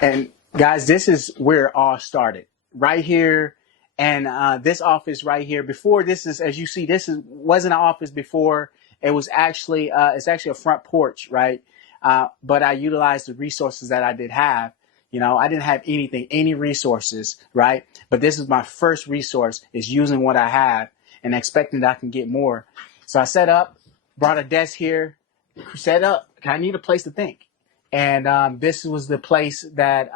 And guys, this is where it all started, right here. And this office right here. Before this is, as you see, wasn't an office before. It was actually it's actually a front porch, right? But I utilized the resources that I did have. I didn't have any resources, right? But this is my first resource, is using what I have and expecting that I can get more. So I set up, brought a desk here, set up. I need a place to think. And this was the place that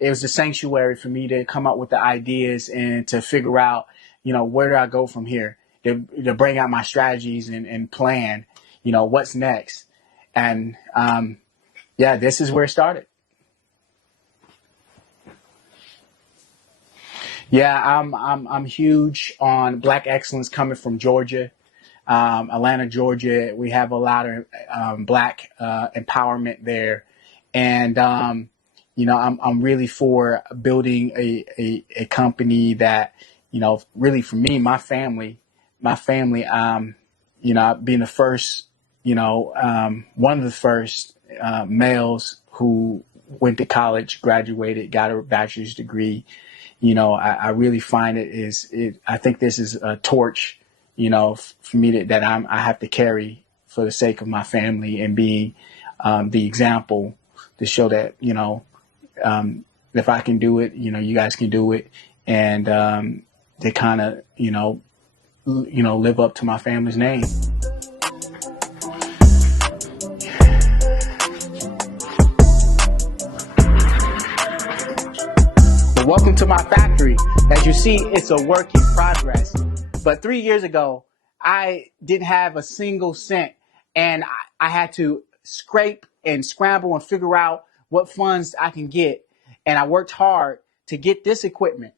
it was the sanctuary for me to come up with the ideas and to figure out, where do I go from here, to bring out my strategies and plan, what's next. And this is where it started. Yeah, I'm huge on Black excellence coming from Georgia. Atlanta, Georgia, we have a lot of Black empowerment there. And, I'm really for building a company that, really for me, my family, being the first, one of the first males who went to college, graduated, got a bachelor's degree. I really find I think this is a torch, for me that I have to carry for the sake of my family, and being the example to show that, if I can do it, you guys can do it. And to kind of, live up to my family's name. Welcome to my factory. As you see, it's a work in progress. But 3 years ago, I didn't have a single cent, and I had to scrape and scramble and figure out what funds I can get. And I worked hard to get this equipment.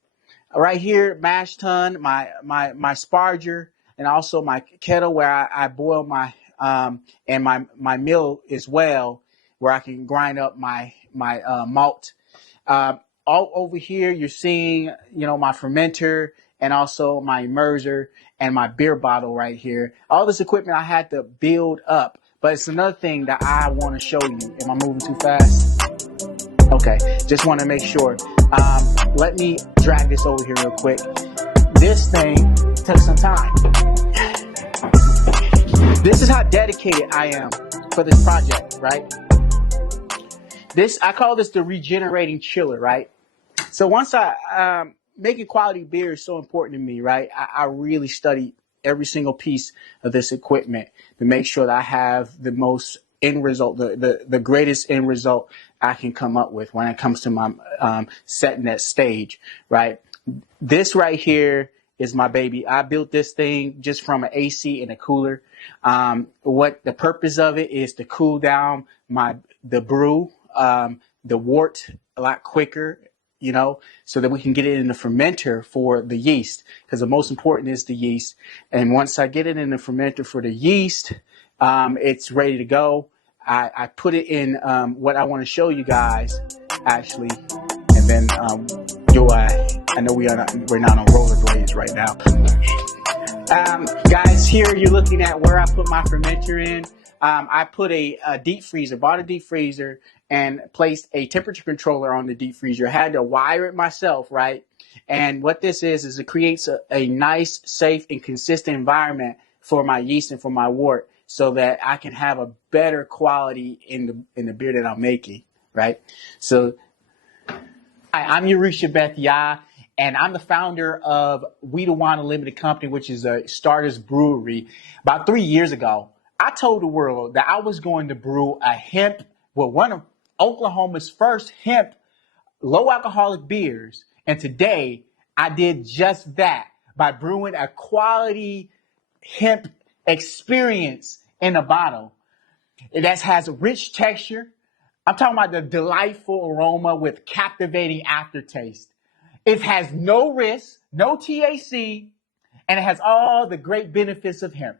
Right here, mash tun, my sparger, and also my kettle where I boil my and my mill as well, where I can grind up my malt. All over here, you're seeing, my fermenter and also my immerser and my beer bottle right here. All this equipment I had to build up, but it's another thing that I want to show you. Am I moving too fast? Okay, just want to make sure. Let me drag this over here real quick. This thing took some time. This is how dedicated I am for this project, right? I call this the regenerating chiller, right? So once making quality beer is so important to me, right? I really study every single piece of this equipment to make sure that I have the most end result, the greatest end result I can come up with when it comes to my setting that stage, right? This right here is my baby. I built this thing just from an AC and a cooler. What the purpose of it is to cool down the brew, the wort a lot quicker, so that we can get it in the fermenter for the yeast, because the most important is the yeast. And once I get it in the fermenter for the yeast, it's ready to go. I put it in what I want to show you guys, actually, and then I know we're not on rollerblades right now. Guys, here you're looking at where I put my fermenter in. I put a deep freezer, bought a deep freezer, and placed a temperature controller on the deep freezer. I had to wire it myself, right? And what this is it creates a nice, safe, and consistent environment for my yeast and for my wort, so that I can have a better quality in the beer that I'm making, right? So, hi, I'm Yaruwsha Bethyah, and I'm the founder of Wedawuana Limited Company, which is a starter's brewery. About 3 years ago, I told the world that I was going to brew one of Oklahoma's first hemp low alcoholic beers. And today I did just that by brewing a quality hemp experience in a bottle. That has a rich texture. I'm talking about the delightful aroma with captivating aftertaste. It has no risk, no THC, and it has all the great benefits of hemp.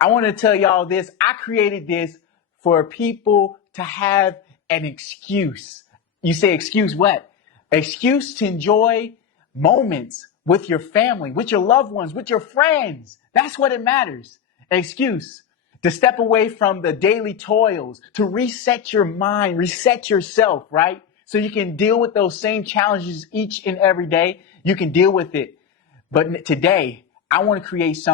I want to tell y'all this. I created this for people to have an excuse. You say, excuse what? Excuse to enjoy moments with your family, with your loved ones, with your friends. That's what it matters. Excuse to step away from the daily toils, to reset your mind, reset yourself, right? So you can deal with those same challenges each and every day. You can deal with it. But today, I want to create something